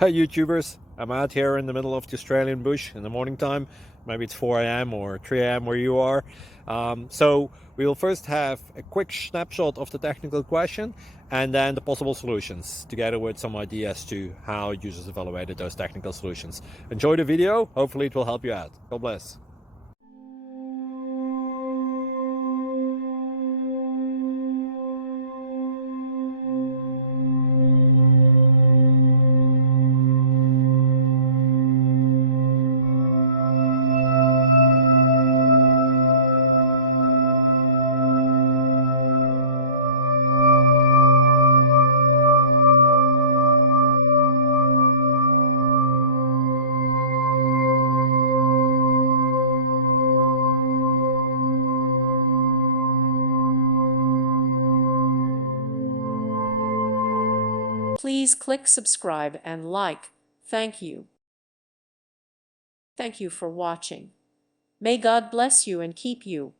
Hi YouTubers, I'm out here in the middle of the Australian bush in the morning time. Maybe it's 4 a.m. or 3 a.m. where you are. So we'll first have a quick snapshot of the technical question and then the possible solutions, together with some ideas to how users evaluated those technical solutions. Enjoy the video, hopefully it will help you out. God bless. Please click subscribe and like. Thank you. Thank you for watching. May God bless you and keep you.